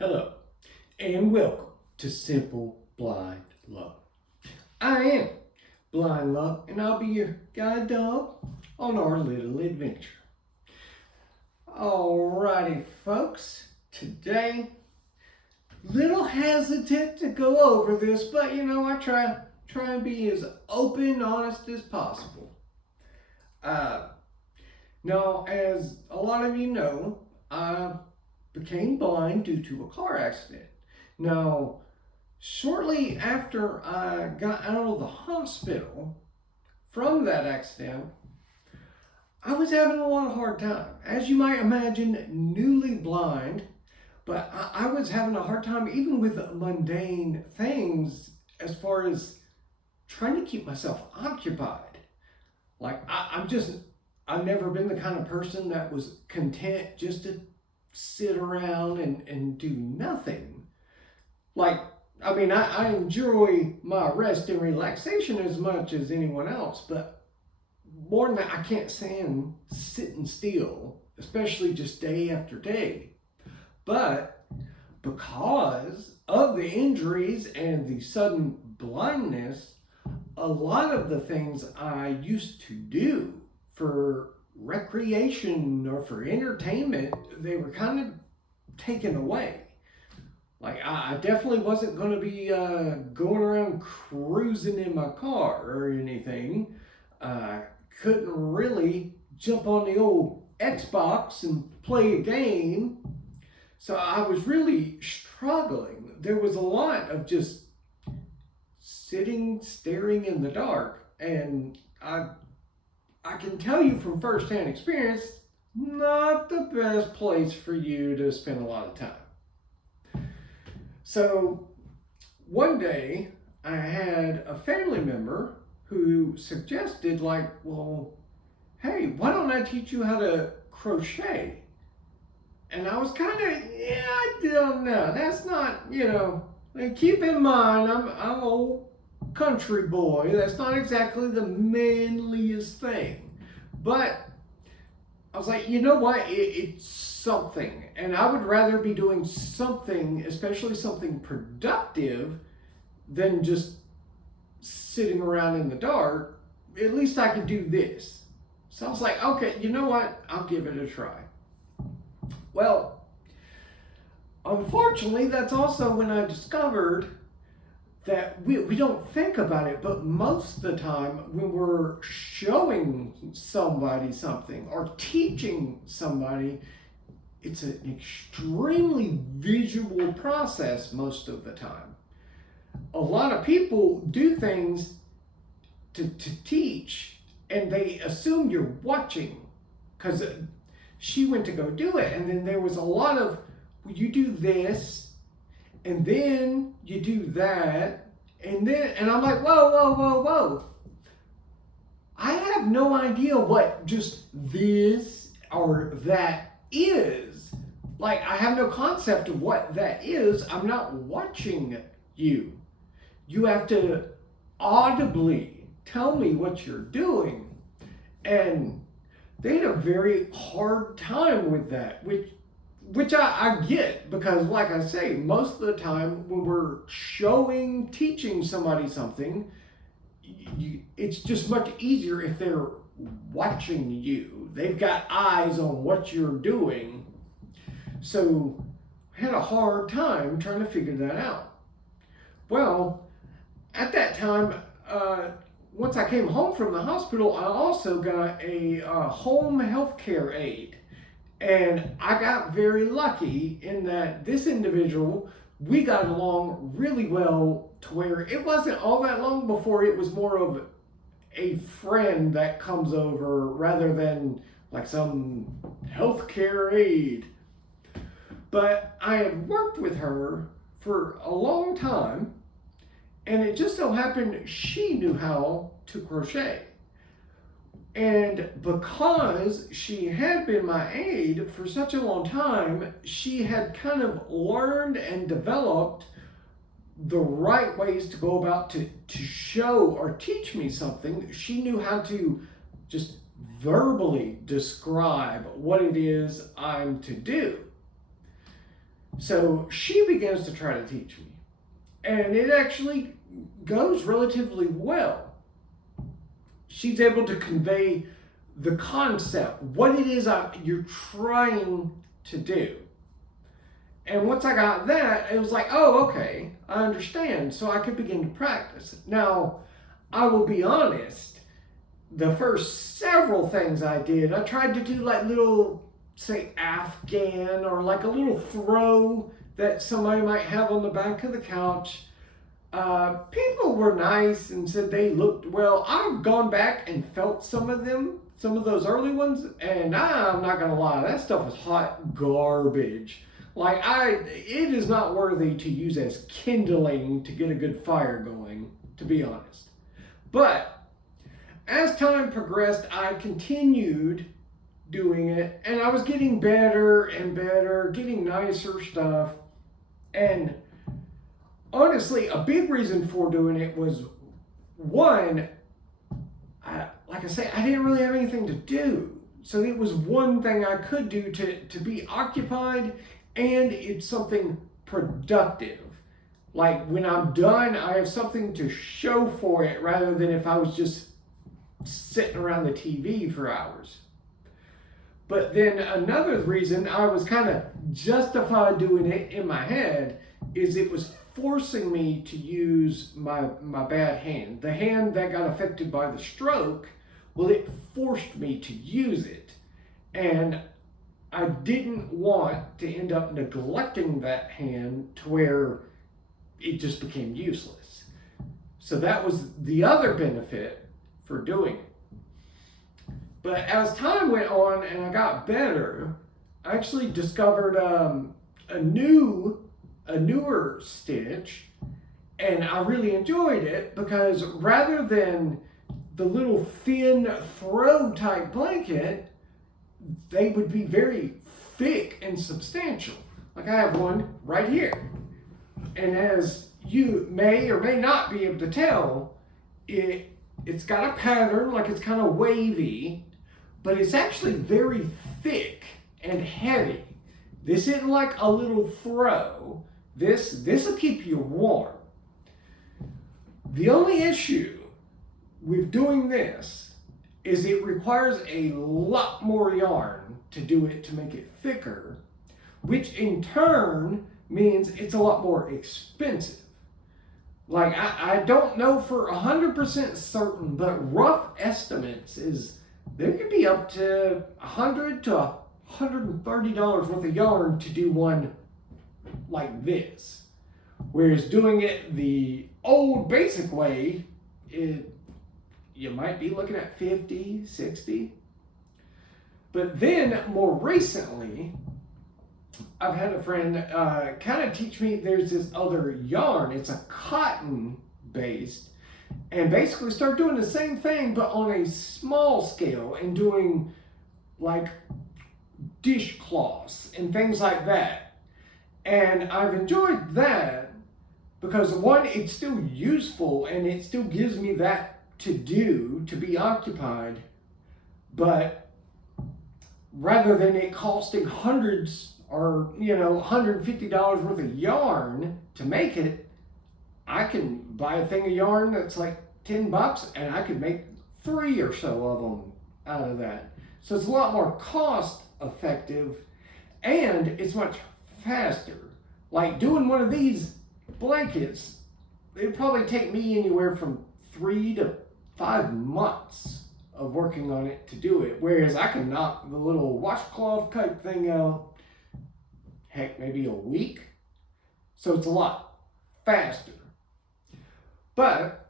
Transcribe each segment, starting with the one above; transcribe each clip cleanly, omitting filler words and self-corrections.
Hello, and welcome to Simple Blind Luck. I am Blind Luck, and I'll be your guide dog on our little adventure. Alrighty, folks, today, little hesitant to go over this, but I try and be as open and honest as possible. Now, as a lot of you know, I became blind due to a car accident. Now, shortly after I got out of the hospital from that accident, I was having a lot of hard time. As you might imagine, newly blind, but I was having a hard time even with mundane things as far as trying to keep myself occupied. Like, I've never been the kind of person that was content just to sit around and do nothing. Like, I enjoy my rest and relaxation as much as anyone else, but more than that, I can't stand sitting still, especially just day after day. But because of the injuries and the sudden blindness, a lot of the things I used to do for recreation or for entertainment, they were kind of taken away. Like, I definitely wasn't going to be going around cruising in my car or anything. Couldn't really jump on the old Xbox and play a game. So I was really struggling. There was a lot of just sitting, staring in the dark. And I can tell you from firsthand experience, not the best place for you to spend a lot of time. So one day I had a family member who suggested, like, well, hey, why don't I teach you how to crochet? And I was kind of, I don't know. That's not, and keep in mind, I'm an old country boy. That's not exactly the manliest thing. But I was like, you know what? It's something. And I would rather be doing something, especially something productive, than just sitting around in the dark. At least I could do this. So I was like, okay, you know what? I'll give it a try. Well, unfortunately, that's also when I discovered that we don't think about it, but most of the time when we're showing somebody something or teaching somebody, it's an extremely visual process most of the time. A lot of people do things to teach and they assume you're watching, because she went to go do it, and then there was a lot of, well, you do this and then you do that, and I'm like, whoa. I have no idea what just this or that is. Like, I have no concept of what that is. I'm not watching you. You have to audibly tell me what you're doing. And they had a very hard time with that, which I get, because like I say, most of the time when we're teaching somebody something, it's just much easier if they're watching you. They've got eyes on what you're doing. So I had a hard time trying to figure that out. Well, at that time, once I came home from the hospital, I also got a home health care aide. And I got very lucky in that this individual, we got along really well to where it wasn't all that long before it was more of a friend that comes over rather than like some healthcare aide. But I had worked with her for a long time, and it just so happened she knew how to crochet. And because she had been my aide for such a long time, she had kind of learned and developed the right ways to go about to show or teach me something. She knew how to just verbally describe what it is I'm to do. So she begins to try to teach me. And it actually goes relatively well. She's able to convey the concept, what it is you're trying to do. And once I got that, it was like, oh, okay, I understand. So I could begin to practice. Now, I will be honest, the first several things I did, I tried to do like little, say, Afghan or like a little throw that somebody might have on the back of the couch. People were nice and said they looked well. I've gone back and felt some of those early ones, and I'm not gonna lie, that stuff was hot garbage. Like it is not worthy to use as kindling to get a good fire going, to be honest. But as time progressed, I continued doing it, and I was getting better and better, getting nicer stuff, and honestly, a big reason for doing it was one, like I say, I didn't really have anything to do. So it was one thing I could do to be occupied, and it's something productive. Like when I'm done, I have something to show for it rather than if I was just sitting around the TV for hours. But then another reason I was kind of justified doing it in my head is it was forcing me to use my bad hand. The hand that got affected by the stroke, well, it forced me to use it. And I didn't want to end up neglecting that hand to where it just became useless. So that was the other benefit for doing it. But as time went on and I got better, I actually discovered a newer stitch, and I really enjoyed it because rather than the little thin throw type blanket, they would be very thick and substantial. Like I have one right here. And as you may or may not be able to tell, it's got a pattern, like it's kind of wavy, but it's actually very thick and heavy. This isn't like a little throw. This will keep you warm. The only issue with doing this is it requires a lot more yarn to do it to make it thicker, which in turn means it's a lot more expensive. Like I don't know for 100% certain, but rough estimates is there could be up to $100 to $130 worth of yarn to do one like this. Whereas doing it the old basic way, you might be looking at 50, 60. But then more recently, I've had a friend kind of teach me there's this other yarn. It's a cotton based, and basically start doing the same thing but on a small scale and doing like dishcloths and things like that. And I've enjoyed that because one, it's still useful and it still gives me that to do, to be occupied, but rather than it costing hundreds or $150 worth of yarn to make it, I can buy a thing of yarn that's like $10 and I could make 3 or so of them out of that. So it's a lot more cost effective and it's much faster. Like doing one of these blankets, it'd probably take me anywhere from 3 to 5 months of working on it to do it. Whereas I can knock the little washcloth type thing out, heck, maybe a week. So it's a lot faster. But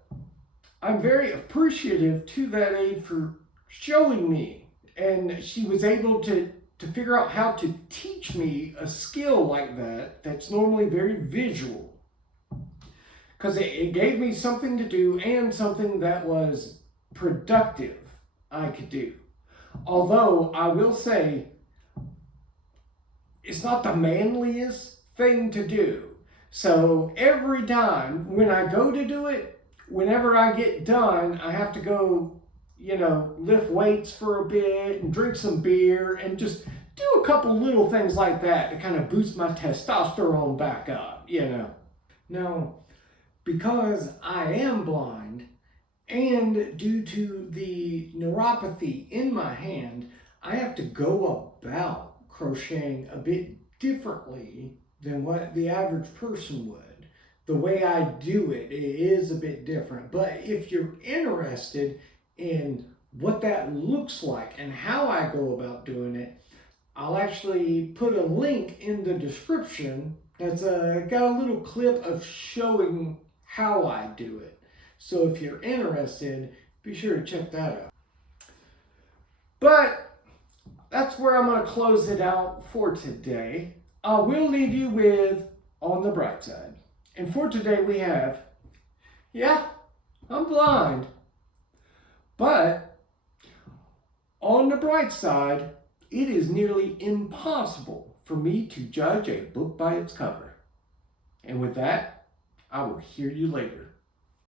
I'm very appreciative to that aide for showing me. And she was able to figure out how to teach me a skill like that that's normally very visual. Because it gave me something to do and something that was productive I could do. Although I will say, it's not the manliest thing to do. So every time when I go to do it, whenever I get done, I have to go, lift weights for a bit and drink some beer and just do a couple little things like that to kind of boost my testosterone back up, you know. Now, because I am blind, and due to the neuropathy in my hand, I have to go about crocheting a bit differently than what the average person would. The way I do it is a bit different. But if you're interested in what that looks like and how I go about doing it, I'll actually put a link in the description that's got a little clip of showing how I do it. So if you're interested, be sure to check that out. But that's where I'm going to close it out for today. I will leave you with On the Bright Side. And for today we have, yeah, I'm blind. But on the bright side, it is nearly impossible for me to judge a book by its cover. And with that, I will hear you later.